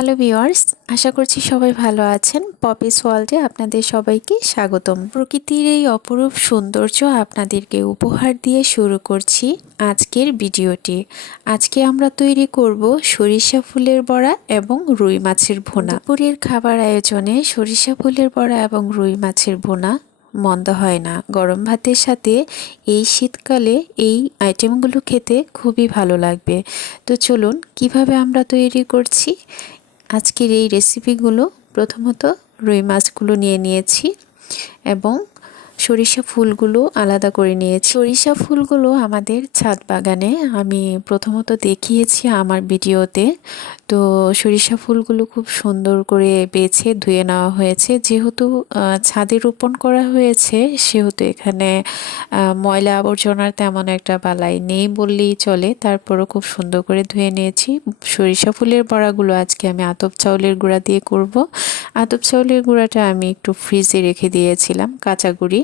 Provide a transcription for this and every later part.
Hello viewers আশা করছি সবাই ভালো আছেন। পপিস ওয়ার্ল্ডে আপনাদের সবাইকে স্বাগতম। প্রকৃতির এই অপরূপ সৌন্দর্য আপনাদেরকে উপহার দিয়ে শুরু করছি আজকের ভিডিওটি। আজকে আমরা তৈরি করব সরিষা ফুলের বড়া এবং রুই মাছের ভুনা। দুপুরের খাবার আয়োজনে সরিষা ফুলের বড়া এবং রুই মাছের ভুনা মন্দ হয় না। গরম ভাতের সাথে এই শীতকালে এই আইটেমগুলো খেতে খুবই ভালো লাগবে। তো চলুন, কীভাবে আমরা তৈরি করছি? আজকের এই রেসিপিগুলো প্রথমত রুই মাছগুলো নিয়ে নিয়েছি এবং সরিষা ফুলগুলো আলাদা করে নিয়েছি। সরিষা ফুলগুলো আমাদের ছাদ বাগানে আমি প্রথমত দেখিয়েছি আমার ভিডিওতে। তো সরিষা ফুলগুলো খুব সুন্দর করে বেছে ধুয়ে নেওয়া হয়েছে। যেহেতু ছাদে রোপণ করা হয়েছে, সেহেতু এখানে ময়লা আবর্জনার তেমন একটা বালাই নেই বললেই চলে। তারপরও খুব সুন্দর করে ধুয়ে নিয়েছি। সরিষা ফুলের বড়াগুলো আজকে আমি আতপ চাউলের গুঁড়া দিয়ে করব। আতপ চাউলের গুঁড়াটা আমি একটু ফ্রিজে রেখে দিয়েছিলাম, কাঁচা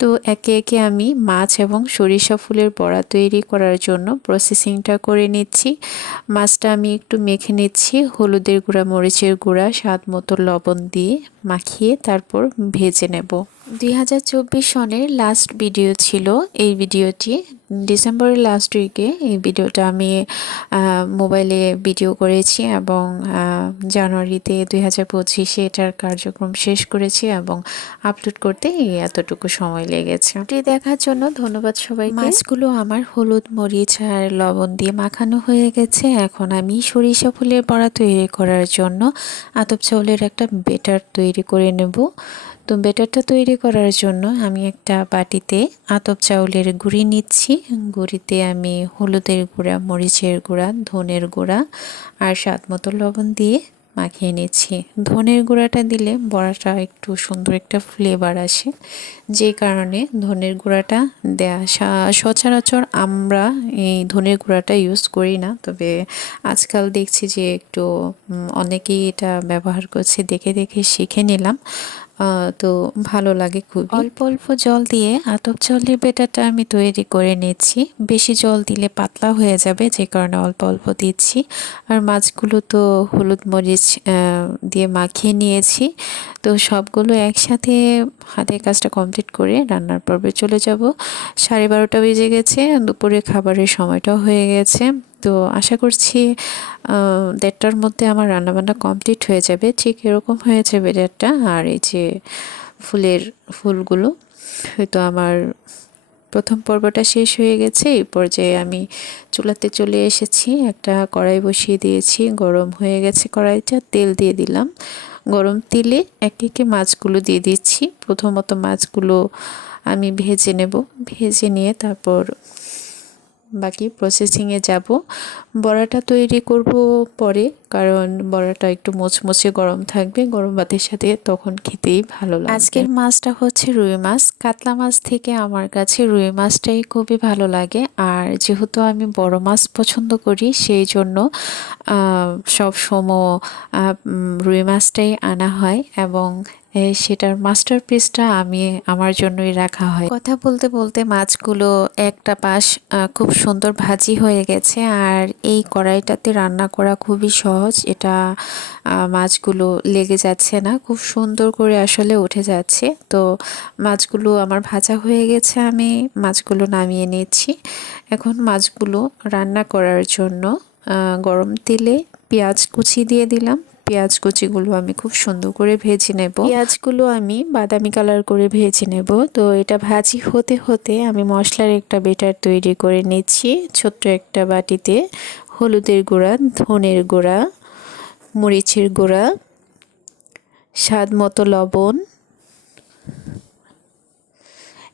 তো একে একে আমি মাছ এবং সরিষা ফুলের বড়া তৈরি করার জন্য প্রসেসিংটা করে নিচ্ছি। মাছটা আমি একটু মেখে নিচ্ছি, হলুদের গুঁড়া, মরিচের গুঁড়া, স্বাদ মতো লবণ দিয়ে মাখিয়ে তারপর ভেজে নেব। দুই হাজার চব্বিশ সনের লাস্ট ভিডিও ছিল। এই ভিডিওটি ডিসেম্বরের লাস্ট উইকে এই ভিডিওটা আমি মোবাইলে ভিডিও করেছি এবং জানুয়ারিতে দুই হাজার পঁচিশে এটার কার্যক্রম শেষ করেছি এবং আপলোড করতে এতটুকু সময় লেগেছে। এটি দেখার জন্য ধন্যবাদ সবাই মাছগুলো আমার হলুদ, মরিচ আর লবণ দিয়ে মাখানো হয়ে গেছে। এখন আমি সরিষা ফুলের বড়া তৈরি করার জন্য আতপ চাউলের একটা বেটার তৈরি করে নেব। তো বেটারটা তৈরি করার জন্য আমি একটা বাটিতে আতপ চাউলের গুঁড়ি নিচ্ছি। গুঁড়িতে আমি হলুদের গুঁড়া, মরিচের গুঁড়া, ধনের গুঁড়া আর স্বাদ মতো লবণ দিয়ে মাখিয়ে নিচ্ছি। ধনের গুঁড়াটা দিলে বড়াটা একটু সুন্দর একটা ফ্লেভার আসে। যে কারণে ধনের গুঁড়াটা দেয়া সচরাচর আমরা এই ধনের গুঁড়াটা ইউজ করি না। তবে আজকাল দেখছি যে একটু অনেকেই এটা ব্যবহার করছে, দেখে দেখে শিখে নিলাম। তো ভালো লাগে খুব অল্প অল্প জল দিয়ে আতপ চল্লির বেটাটা আমি তৈরি করে নিচ্ছি। বেশি জল দিলে পাতলা হয়ে যাবে, যে কারণে অল্প অল্প দিচ্ছি। আর মাছগুলো তো হলুদ মরিচ দিয়ে মাখিয়ে নিয়েছি। তো সবগুলো একসাথে হাতের কাজটা কমপ্লিট করে রান্নার পর্বে চলে যাব। সাড়ে বারোটা বেজে গেছে, দুপুরে খাবারের সময়টাও হয়ে গেছে। তো আশা করছি দেড়টার মধ্যে আমার রান্নাবান্না কমপ্লিট হয়ে যাবে। ঠিক এরকম হয়েছে বেডারটা আর এই যে ফুলের ফুলগুলো, হয়তো আমার প্রথম পর্বটা শেষ হয়ে গেছে। এই পর্যায়ে আমি চুলাতে চলে এসেছি। একটা কড়াই বসিয়ে দিয়েছি। গরম হয়ে গেছে কড়াইটা। তেল দিয়ে দিলাম। গরম তেলে এক একে মাছগুলো দিয়ে দিচ্ছি। প্রথমত মাছগুলো আমি ভেজে নেব। ভেজে নিয়ে তারপর বাকি প্রসেসিংয়ে যাব। বড়াটা তৈরি করব পরে, কারণ বড়াটা একটু মোচমোচে গরম থাকবে, গরম ভাতের সাথে তখন খেতেই ভালো লাগে আজকের মাছটা হচ্ছে রুই মাছ। কাতলা মাছ থেকে আমার কাছে রুই মাছটাই খুবই ভালো লাগে। আর যেহেতু আমি বড় মাছ পছন্দ করি, সেই জন্য সব সময় রুই মাছটাই আনা হয় এবং সেটার মাস্টার পিসটা আমি আমার জন্যই রাখা হয়। কথা বলতে বলতে মাছগুলো একটা পাশ খুব সুন্দর ভাজি হয়ে গেছে আর এই কড়াইটাতে রান্না করা খুবই সহজ। এটা মাছগুলো লেগে যাচ্ছে না, খুব সুন্দর করে আসলে উঠে যাচ্ছে। তো মাছগুলো আমার ভাজা হয়ে গেছে, আমি মাছগুলো নামিয়ে নিচ্ছি। এখন মাছগুলো রান্না করার জন্য গরম তেলে পেঁয়াজ কুচি দিয়ে দিলাম। পেঁয়াজ কুচিগুলো আমি খুব সুন্দর করে ভেজে নেব। পেঁয়াজগুলো আমি বাদামি কালার করে ভেজে নেব। তো এটা ভাজি হতে হতে আমি মশলার একটা বেটার তৈরি করে নিচ্ছি। ছোট্ট একটা বাটিতে হলুদের গুঁড়া, ধনের গুঁড়া, মরিচের গুঁড়া, স্বাদ মতো লবণ।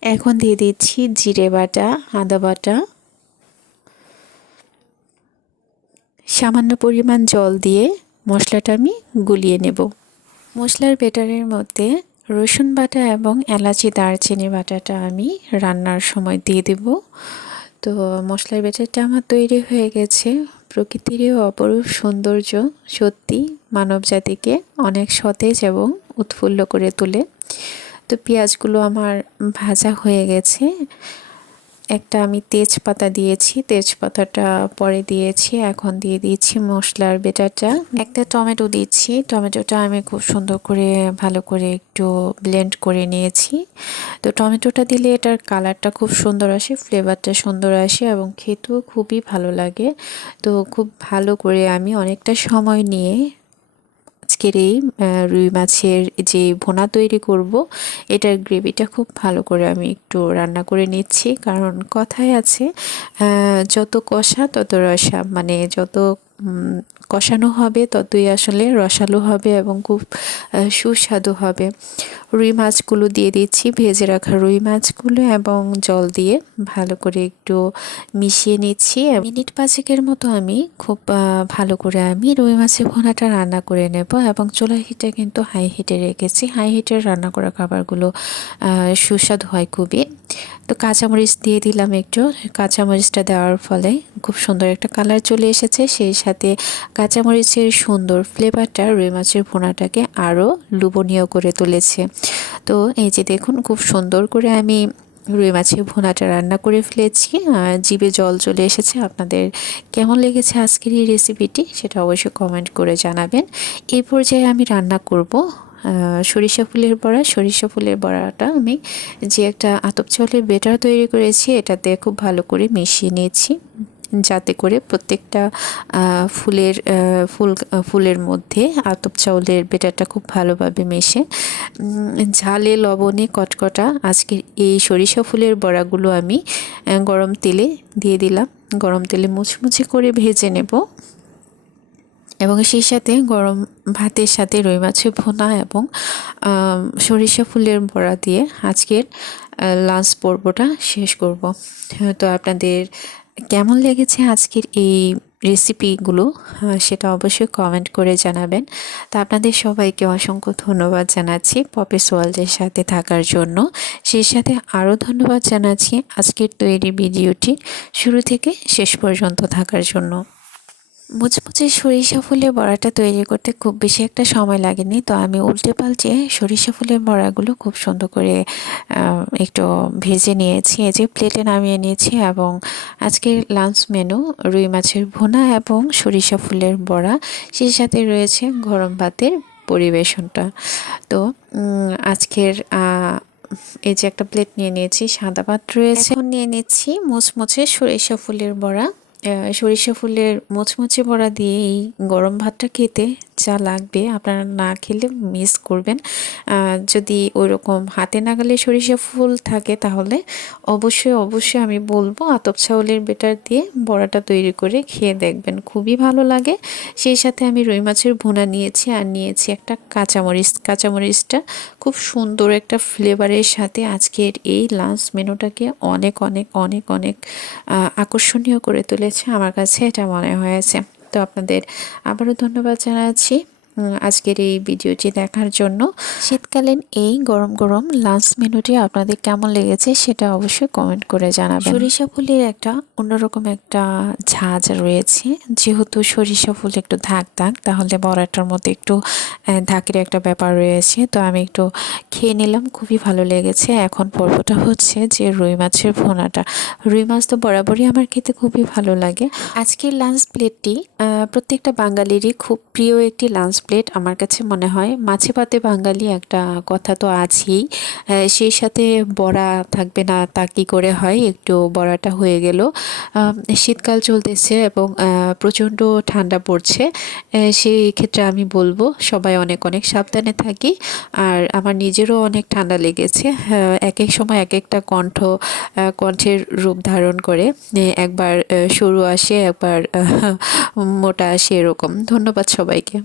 এখন দিয়ে দিচ্ছি জিরে বাটা, আদা বাটা। সামান্য পরিমাণ জল দিয়ে মশলাটা আমি গুলিয়ে নেব। মশলার বেটারের মধ্যে রসুন বাটা এবং এলাচি, দারচিনি বাটাটা আমি রান্নার সময় দিয়ে দেব। তো মশলার বেটারটা আমার তৈরি হয়ে গেছে। প্রকৃতিরও অপরূপ সৌন্দর্য সত্যি মানব জাতিকে অনেক সতেজ এবং উৎফুল্ল করে তোলে। তো পেঁয়াজগুলো আমার ভাজা হয়ে গেছে। একটা আমি তেজপাতা দিয়েছি, তেজপাতাটা পরে দিয়েছি, এখন দিয়ে দিয়েছি মশলার বেটারটা। একটা টমেটো দিচ্ছি, টমেটোটা আমি খুব সুন্দর করে, ভালো করে একটু ব্লেন্ড করে নিয়েছি। তো টমেটোটা দিলে এটার কালারটা খুব সুন্দর আসে ফ্লেভারটা সুন্দর আসে এবং খেতেও খুবই ভালো লাগে। তো খুব ভালো করে আমি অনেকটা সময় নিয়ে আজকের এই রুই মাছের যে ভোনা তৈরি করব, এটার গ্রেভিটা খুব ভালো করে আমি একটু রান্না করে নিচ্ছি। কারণ কথায় আছে যত কষা তত রসা মানে যত কষানো হবে, ততই আসলে রসালো হবে এবং খুব সুস্বাদু হবে। রুই মাছগুলো দিয়ে দিচ্ছি, ভেজে রাখা রুই মাছগুলো এবং জল দিয়ে ভালো করে একটু মিশিয়ে নিচ্ছি। মিনিট পাঁচেকের মতো আমি খুব ভালো করে আমি রুই মাছের ভোনাটা রান্না করে নেব এবং চুলা হিটে কিন্তু হাই হিটে রেখেছি। হাই হিটে রান্না করা খাবারগুলো সুস্বাদু হয় খুবই। তো কাঁচামরিচ দিয়ে দিলাম একটু। কাঁচামরিচটা দেওয়ার ফলে খুব সুন্দর একটা কালার চলে এসেছে, সেই সাথে কাঁচামরিচের সুন্দর ফ্লেভারটা রুই মাছের ভোনাটাকে আরও লুবনীয় করে তুলেছে। তো এই যে দেখুন, খুব সুন্দর করে আমি রুই মাছের ভুনাটা রান্না করে ফেলেছি। জিভে জল চলে এসেছে। আপনাদের কেমন লেগেছে আজকের এই রেসিপিটি সেটা অবশ্যই কমেন্ট করে জানাবেন। এই পর্যায়ে আমি রান্না করব সরিষা ফুলের বড়া। সরিষা ফুলের বড়াটা আমি যে একটা আতপ চাউলের বেটার তৈরি করেছি, এটাতে খুব ভালো করে মিশিয়ে নিয়েছি। যাতে করে প্রত্যেকটা ফুলের ফুল ফুলের মধ্যে আতপ চাউলের বেটারটা খুব ভালোভাবে মেশে। ঝালে, লবণে কটকটা আজকের এই সরিষা ফুলের বড়াগুলো আমি গরম তেলে দিয়ে দিলাম। গরম তেলে মুচমুচে করে ভেজে নেব। এবং সেই সাথে গরম ভাতের সাথে রুই মাছের ভোনা এবং সরিষা ফুলের বড়া দিয়ে আজকের লাঞ্চ পর্বটা শেষ করব। তো আপনাদের কেমন লেগেছে আজকের এই রেসিপিগুলো সেটা অবশ্যই কমেন্ট করে জানাবেন। তা আপনাদের সবাইকে অসংখ্য ধন্যবাদ জানাচ্ছি পপেস সোয়ালদের সাথে থাকার জন্য। সেই সাথে আরও ধন্যবাদ জানাচ্ছি আজকের তৈরি ভিডিওটি। শুরু থেকে শেষ পর্যন্ত থাকার জন্য। মুচমুচে সরিষা ফুলের বড়াটা তৈরি করতে খুব বেশি একটা সময় লাগেনি। তো আমি উল্টে পাল্টে সরিষা ফুলের বড়াগুলো খুব সুন্দর করে একটু ভেজে নিয়েছি। এই যে প্লেটে নামিয়ে নিয়েছি এবং আজকের লাঞ্চ মেনু রুই মাছের ভোনা এবং সরিষা ফুলের বড়া। সেই সাথে রয়েছে গরম ভাতের পরিবেশনটা। তো আজকের এই যে একটা প্লেট নিয়ে নিয়েছি, সাদা ভাত রয়েছে। নিয়ে নিচ্ছি মুচমুচে সরিষা ফুলের বড়া। সরিষা ফুলের মোচমোচে বড়া দিয়ে এই গরম ভাতটা খেতে যা লাগবে আপনারা না খেলে মিস করবেন। যদি ওই রকম হাতে নাগালে সরিষা ফুল থাকে তাহলে অবশ্যই অবশ্যই আমি বলব আতপ চাউলের বেটার দিয়ে বড়াটা তৈরি করে খেয়ে দেখবেন, খুবই ভালো লাগে। সেই সাথে আমি রুই মাছের ভুনা নিয়েছি আর নিয়েছি একটা কাঁচামরিচ। কাঁচামরিচটা খুব সুন্দর একটা ফ্লেভারের সাথে আজকের এই লাঞ্চ মেনুটাকে অনেক অনেক অনেক অনেক আকর্ষণীয় করে তুলেছে। আমার কাছে এটা মনে হয়েছে। তো আপনাদের আবারও ধন্যবাদ জানাচ্ছি। আজকের এই ভিডিওটি দেখার জন্য শীতকালীন এই গরম গরম লাঞ্চ মেনুটি আপনাদের কেমন লেগেছে সেটা অবশ্যই কমেন্ট করে জানাবেন। সরিষা ফুলের একটা অন্যরকম একটা ঝাঁজ রয়েছে। যেহেতু সরিষা ফুল একটু ধাক ধাক, তাহলে বড়াটার মধ্যে একটু ধাকের একটা ব্যাপার রয়েছে। তো আমি একটু খেয়ে নিলাম, খুবই ভালো লেগেছে। এখন পর্বটা হচ্ছে যে রুই মাছের ফোনাটা রুই মাছ তো বরাবরই আমার খেতে খুবই ভালো লাগে। আজকের লাঞ্চ প্লেটটি প্রত্যেকটা বাঙালিরই খুব প্রিয় একটি লাঞ্চ প্লেট আমার কাছে মনে হয়। মাছে পাতে বাঙালি একটা কথা তো আছেই। সেই সাথে বড়া থাকবে না, তা কী করে হয়? একটু বড়াটা হয়ে গেল। শীতকাল চলতেছে এবং প্রচণ্ড ঠান্ডা পড়ছে। সেই ক্ষেত্রে আমি বলব, সবাই অনেক অনেক সাবধানে থাকি। আর আমার নিজেরও অনেক ঠান্ডা লেগেছে। এক এক সময় এক একটা কণ্ঠ কণ্ঠের রূপ ধারণ করে একবার সরু আসে, একবার মোটা আসে এরকম। ধন্যবাদ সবাইকে।